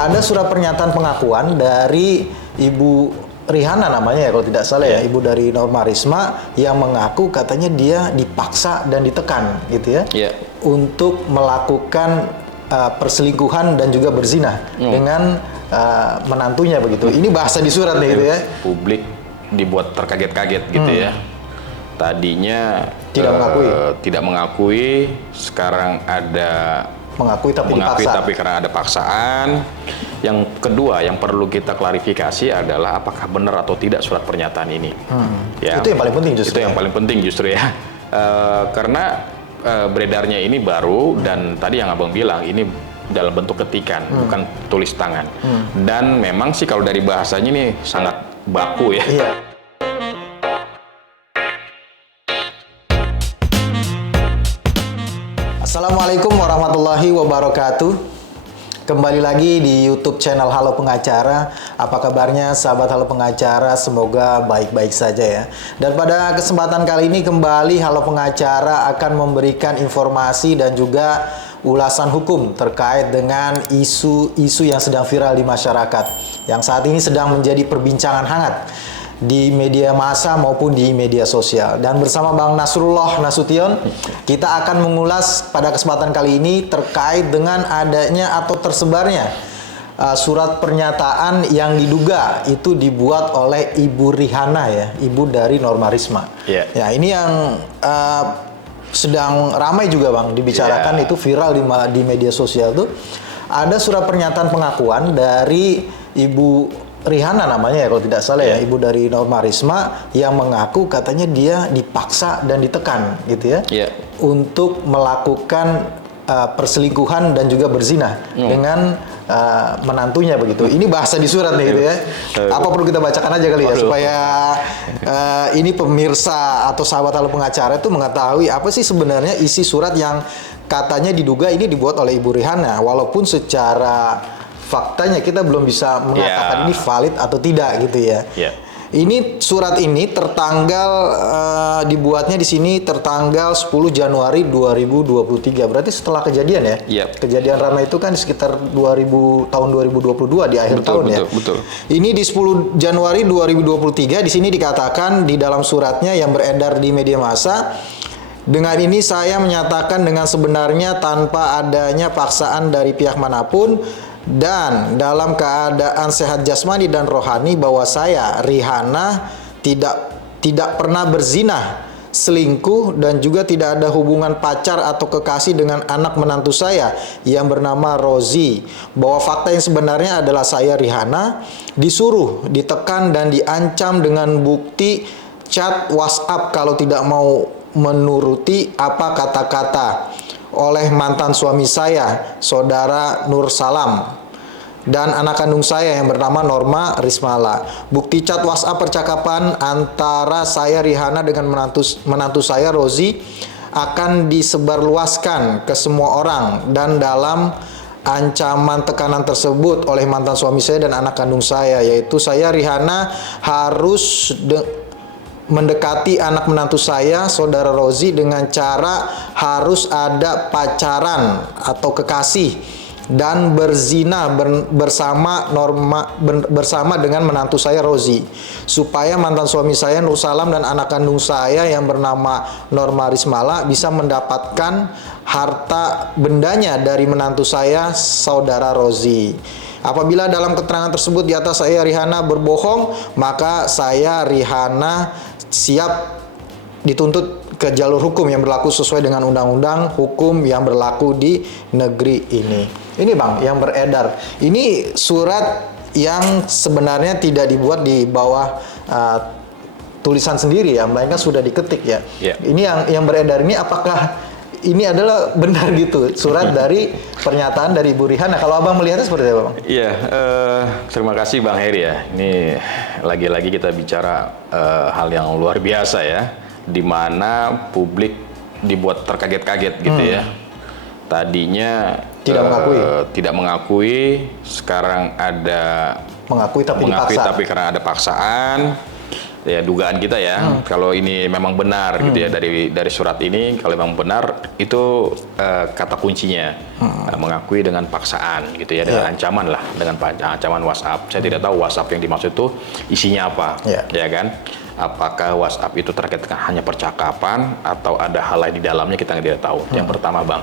ada surat pernyataan pengakuan dari Ibu Rihana namanya ya kalau tidak salah ya, ibu dari Norma Risma yang mengaku katanya dia dipaksa dan ditekan gitu ya, untuk melakukan perselingkuhan dan juga berzina dengan menantunya begitu. Ini bahasa di surat nih gitu ya. Publik dibuat terkaget-kaget gitu ya. Tadinya tidak mengakui, sekarang ada mengakui tapi karena ada paksaan. Yang kedua yang perlu kita klarifikasi adalah apakah benar atau tidak surat pernyataan ini. Ya, itu yang paling penting justru. Itu yang paling penting justru ya. Karena beredarnya ini baru dan tadi yang Abang bilang ini dalam bentuk ketikan, bukan tulis tangan. Dan memang sih kalau dari bahasanya ini sangat baku ya. Iya. Assalamualaikum warahmatullahi wabarakatuh. Kembali lagi di YouTube channel Halo Pengacara. Apa kabarnya sahabat Halo Pengacara? Semoga baik-baik saja ya. Dan pada kesempatan kali ini kembali Halo Pengacara akan memberikan informasi dan juga ulasan hukum terkait dengan isu-isu yang sedang viral di masyarakat, yang saat ini sedang menjadi perbincangan hangat di media massa maupun di media sosial. Dan bersama Bang Nasrullah Nasution, kita akan mengulas pada kesempatan kali ini terkait dengan adanya atau tersebarnya surat pernyataan yang diduga itu dibuat oleh Ibu Rihana ya, ibu dari Norma Risma. Ya, ini yang sedang ramai juga Bang dibicarakan, itu viral di media sosial tuh. Ada surat pernyataan pengakuan dari Ibu Rihana namanya ya kalau tidak salah ya, ibu dari Norma Risma yang mengaku katanya dia dipaksa dan ditekan gitu ya, untuk melakukan perselingkuhan dan juga berzina dengan menantunya begitu. Ini bahasa di surat nih gitu ya. Apa perlu kita bacakan aja kali ya supaya ini pemirsa atau sahabat Halo Pengacara itu mengetahui apa sih sebenarnya isi surat yang katanya diduga ini dibuat oleh Ibu Rihana, walaupun secara faktanya kita belum bisa mengatakan ini valid atau tidak gitu ya. Ini surat ini tertanggal dibuatnya di sini tertanggal 10 Januari 2023. Berarti setelah kejadian ya. Kejadian ramai itu kan sekitar tahun 2022 di akhir tahun ya. Ini di 10 Januari 2023 di sini dikatakan di dalam suratnya yang beredar di media massa, dengan ini saya menyatakan dengan sebenarnya tanpa adanya paksaan dari pihak manapun dan dalam keadaan sehat jasmani dan rohani bahwa saya Rihana tidak pernah berzina, selingkuh dan juga tidak ada hubungan pacar atau kekasih dengan anak menantu saya yang bernama Rozi. Bahwa fakta yang sebenarnya adalah saya Rihana disuruh, ditekan dan diancam dengan bukti chat WhatsApp kalau tidak mau menuruti apa kata-kata oleh mantan suami saya, saudara Nur Salam, dan anak kandung saya yang bernama Norma Rismala. Bukti chat WhatsApp percakapan antara saya Rihana dengan menantu saya Rozi akan disebarluaskan ke semua orang, dan dalam ancaman tekanan tersebut oleh mantan suami saya dan anak kandung saya, yaitu saya Rihana harus mendekati anak menantu saya, saudara Rozi, dengan cara harus ada pacaran atau kekasih dan berzina bersama dengan menantu saya Rozi, supaya mantan suami saya Nur Salam dan anak kandung saya yang bernama Norma Rismala bisa mendapatkan harta bendanya dari menantu saya, saudara Rozi. Apabila dalam keterangan tersebut di atas saya Rihana berbohong, maka saya Rihana siap dituntut ke jalur hukum yang berlaku sesuai dengan undang-undang hukum yang berlaku di negeri ini. Ini Bang yang beredar. Ini surat yang sebenarnya tidak dibuat di bawah tulisan sendiri ya, melainkan sudah diketik ya. Ini yang beredar ini, apakah ini adalah benar gitu surat dari pernyataan dari Ibu Rihana? Kalau Abang melihatnya seperti apa Bang? Iya, terima kasih Bang Heri ya. Ini lagi-lagi kita bicara hal yang luar biasa ya, di mana publik dibuat terkaget-kaget gitu ya. Tadinya tidak mengakui, sekarang ada mengakui tapi karena ada paksaan. ya dugaan kita ya, kalau ini memang benar gitu ya dari surat ini, kalau memang benar itu kata kuncinya mengakui dengan paksaan gitu ya, dengan ancaman lah, dengan ancaman WhatsApp. Saya tidak tahu WhatsApp yang dimaksud itu isinya apa, ya kan? Apakah WhatsApp itu terkait dengan hanya percakapan atau ada hal lain di dalamnya, kita tidak tahu. Yang pertama, Bang.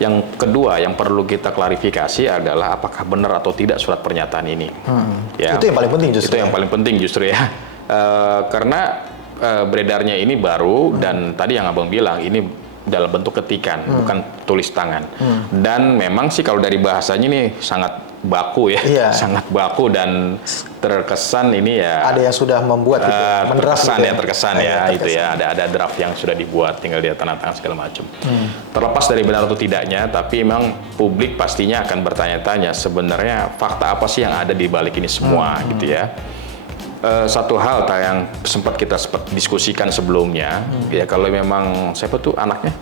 Yang kedua, yang perlu kita klarifikasi adalah apakah benar atau tidak surat pernyataan ini. Ya, itu yang paling penting justru. Itu yang paling penting justru ya. Karena beredarnya ini baru dan tadi yang Abang bilang ini dalam bentuk ketikan, bukan tulis tangan. Dan memang sih kalau dari bahasanya ini sangat baku ya, sangat baku dan terkesan ini ya. Ada yang sudah membuat gitu, terkesan ya, itu ya. Ada draft yang sudah dibuat, tinggal dia tanda tangan segala macam. Terlepas dari benar atau tidaknya, tapi memang publik pastinya akan bertanya-tanya sebenarnya fakta apa sih yang ada di balik ini semua gitu ya. Satu hal yang sempat kita diskusikan sebelumnya, ya kalau memang siapa tuh anaknya?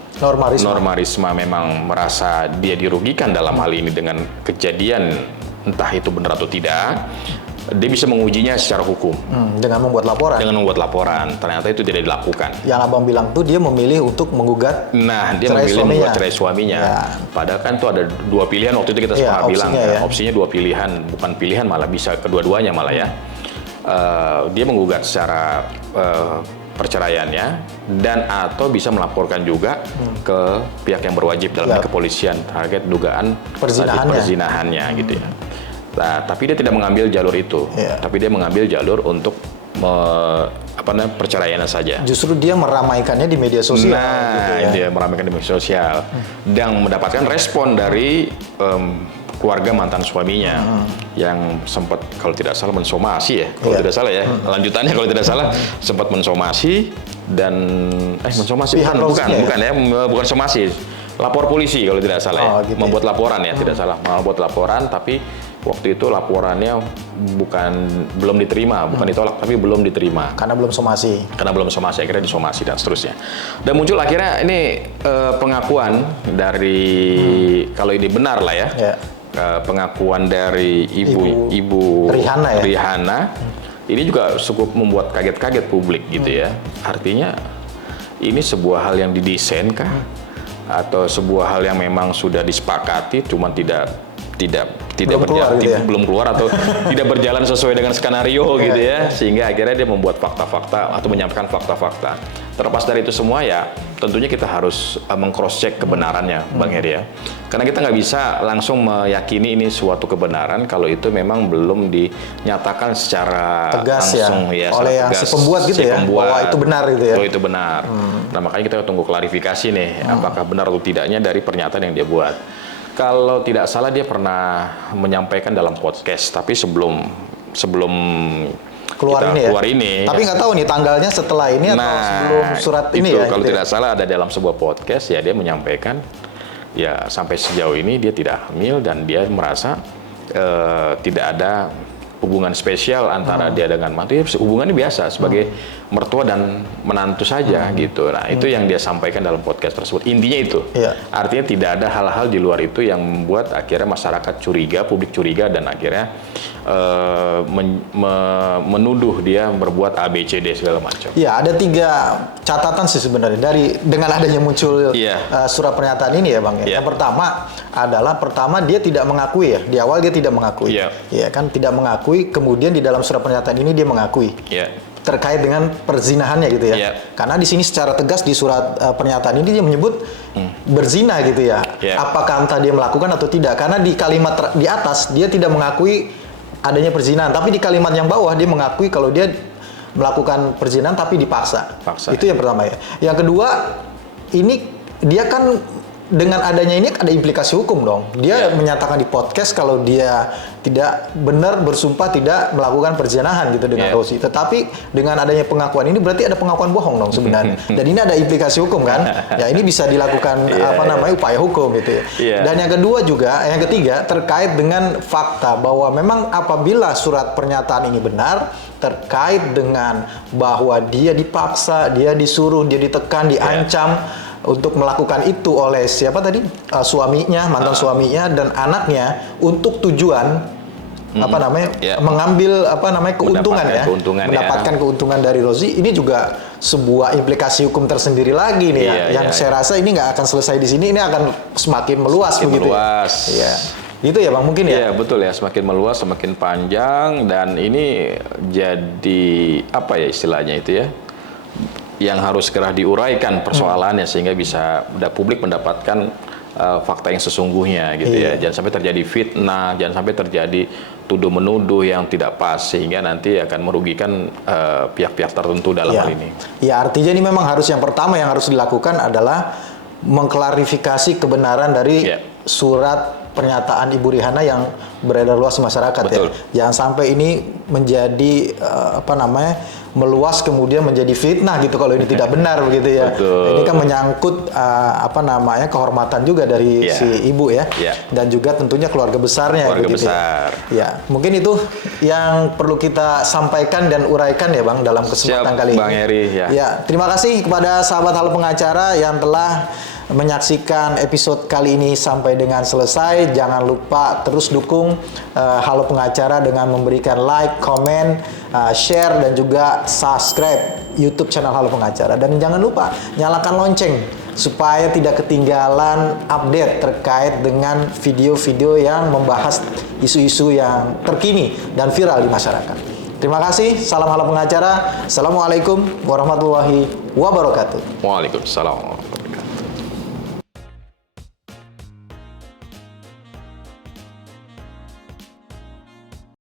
Norma Risma memang merasa dia dirugikan dalam hal ini dengan kejadian entah itu benar atau tidak, dia bisa mengujinya secara hukum. Dengan membuat laporan? Dengan membuat laporan. Ternyata itu tidak dilakukan. Yang Abang bilang tuh dia memilih untuk menggugat dia memilih menggugat cerai suaminya. Padahal kan tuh ada dua pilihan waktu itu kita sempat bilang. Opsinya dua pilihan, bukan pilihan malah bisa kedua-duanya malah ya. Dia menggugat secara perceraiannya dan atau bisa melaporkan juga ke pihak yang berwajib dalam kepolisian terkait dugaan perzinahannya gitu ya. Nah, tapi dia tidak mengambil jalur itu, tapi dia mengambil jalur untuk perceraian saja. Justru dia meramaikannya di media sosial. Dia meramaikan di media sosial dan mendapatkan respon dari keluarga mantan suaminya yang sempat kalau tidak salah mensomasi ya, kalau tidak salah ya, lanjutannya kalau tidak salah sempat mensomasi dan mensomasi bukan somasi, lapor polisi kalau tidak salah membuat laporan ya, tidak salah, membuat laporan tapi waktu itu laporannya belum diterima, bukan ditolak tapi belum diterima karena belum somasi, akhirnya disomasi dan seterusnya. Dan muncul akhirnya ini pengakuan dari kalau ini benar lah ya. Pengakuan dari ibu Rihanna ini juga cukup membuat kaget-kaget publik gitu ya. Artinya ini sebuah hal yang didesain kah atau sebuah hal yang memang sudah disepakati cuman belum keluar atau tidak berjalan sesuai dengan skenario gitu ya, sehingga akhirnya dia membuat fakta-fakta atau menyampaikan fakta-fakta. Terlepas dari itu semua ya tentunya kita harus meng-cross check kebenarannya, Bang Heri ya. Karena kita nggak bisa langsung meyakini ini suatu kebenaran kalau itu memang belum dinyatakan secara tegas langsung oleh yang si pembuat gitu ya, bahwa itu benar gitu ya. Itu benar. Nah makanya kita tunggu klarifikasi nih, apakah benar atau tidaknya dari pernyataan yang dia buat. Kalau tidak salah dia pernah menyampaikan dalam podcast, tapi sebelum keluar ini. Tapi nggak tahu nih tanggalnya setelah ini atau sebelum surat ini ya. Kalau tidak salah ada dalam sebuah podcast ya dia menyampaikan ya sampai sejauh ini dia tidak hamil dan dia merasa tidak ada hubungan spesial antara dia dengan mantu. Hubungannya biasa sebagai mertua dan menantu saja gitu. Nah itu yang dia sampaikan dalam podcast tersebut. Intinya itu. Artinya tidak ada hal-hal di luar itu yang membuat akhirnya masyarakat curiga, publik curiga dan akhirnya menuduh dia berbuat A, B, C, D segala macam. Ya ada 3 catatan sih sebenarnya dengan adanya muncul surat pernyataan ini ya Bang. Yang pertama adalah dia tidak mengakui ya. Di awal dia tidak mengakui. Ya kan tidak mengakui, kemudian di dalam surat pernyataan ini dia mengakui. Terkait dengan perzinahannya gitu ya. Karena di sini secara tegas di surat pernyataan ini dia menyebut berzina gitu ya. Apakah entah dia melakukan atau tidak? Karena di kalimat di atas dia tidak mengakui adanya perzinahan, tapi di kalimat yang bawah dia mengakui kalau dia melakukan perzinahan tapi dipaksa. Itu yang pertama ya. Yang kedua, ini dia kan dengan adanya ini ada implikasi hukum dong. Dia menyatakan di podcast kalau dia tidak benar bersumpah tidak melakukan perzinahan gitu dengan Rosi. Tetapi dengan adanya pengakuan ini berarti ada pengakuan bohong dong sebenarnya. Dan ini ada implikasi hukum kan? Ya ini bisa dilakukan upaya hukum gitu ya. Dan yang kedua juga, yang ketiga terkait dengan fakta bahwa memang apabila surat pernyataan ini benar terkait dengan bahwa dia dipaksa, dia disuruh, dia ditekan, diancam untuk melakukan itu oleh siapa tadi? Suaminya, mantan suaminya dan anaknya untuk tujuan apa namanya Ya. mengambil apa namanya keuntungan Mendapatkan ya, keuntungan, mendapatkan keuntungan dari Rozi, ini juga sebuah implikasi hukum tersendiri lagi nih ya, Iya, yang iya, saya rasa ini nggak akan selesai di sini, ini akan semakin meluas Semakin begitu meluas. ya. Itu ya Bang mungkin ya. Iya betul ya, semakin meluas, semakin panjang, dan ini jadi apa ya istilahnya itu ya, yang harus segera diuraikan persoalannya sehingga bisa publik mendapatkan fakta yang sesungguhnya gitu ya. Jangan sampai terjadi fitnah, jangan sampai terjadi tuduh menuduh yang tidak pas sehingga nanti akan merugikan pihak-pihak tertentu dalam hal ini. Ya artinya ini memang harus yang pertama yang harus dilakukan adalah mengklarifikasi kebenaran dari surat pernyataan Ibu Rihana yang beredar luas masyarakat. Betul. Ya. Jangan sampai ini menjadi apa namanya meluas kemudian menjadi fitnah gitu kalau ini tidak benar begitu ya. Betul. Ini kan menyangkut apa namanya kehormatan juga dari si ibu ya. Dan juga tentunya keluarga besarnya. Keluarga begitu besar. Ya, mungkin itu yang perlu kita sampaikan dan uraikan ya Bang dalam kesempatan kali ini. Bang Heri ya. Ya, terima kasih kepada sahabat Halo Pengacara yang telah menyaksikan episode kali ini sampai dengan selesai. Jangan lupa terus dukung Halo Pengacara dengan memberikan like, komen, share, dan juga subscribe YouTube channel Halo Pengacara. Dan jangan lupa nyalakan lonceng supaya tidak ketinggalan update terkait dengan video-video yang membahas isu-isu yang terkini dan viral di masyarakat. Terima kasih. Salam Halo Pengacara. Assalamualaikum warahmatullahi wabarakatuh. Waalaikumsalam.